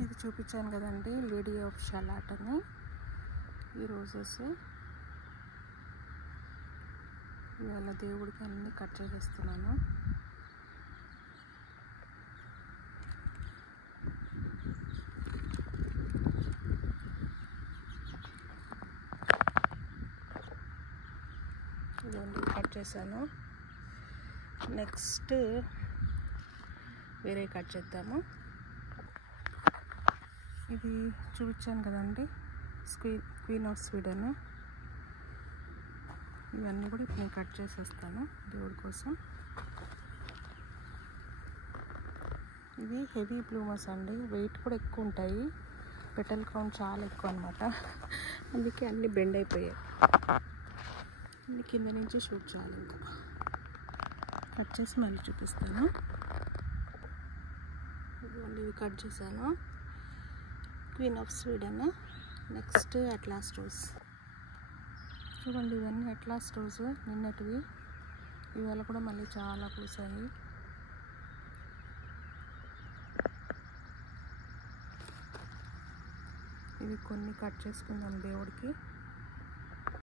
ఇది చూపించాను కదండి, లేడీ ఆఫ్ షలాట్ అని. ఈ రోజెస్ ఇవాళ దేవుడికి అన్నీ కట్ చేసేస్తున్నాను. ఇవన్నీ కట్ చేశాను. నెక్స్ట్ వేరే కట్ చేద్దాము. ఇది చూపించాను కదండి, క్వీన్ ఆఫ్ స్వీడన్. ఇవన్నీ కూడా ఇప్పుడు నేను కట్ చేసేస్తాను దేవుడి కోసం. ఇవి హెవీ బ్లూమర్స్ అండి, వెయిట్ కూడా ఎక్కువ ఉంటాయి, పెటల్ కౌంట్ చాలా ఎక్కువ అనమాట. అందుకే అన్నీ బెండ్ అయిపోయాయి. అన్ని కింద నుంచి షూట్ చేయాలి. ఇంకా కట్ చేసి మళ్ళీ చూపిస్తాను. ఇదిగోండి, ఇవి కట్ చేశాను. Queen of Sweden. Next atlas rose. చూడండి, ఇవన్నీ అట్లాస్ రోజ్ నిన్నటివి. ఇవాళ కూడా మళ్ళీ చాలా పూసాయి. ఇవి కొన్ని కట్ చేసుకుందాం దేవుడికి.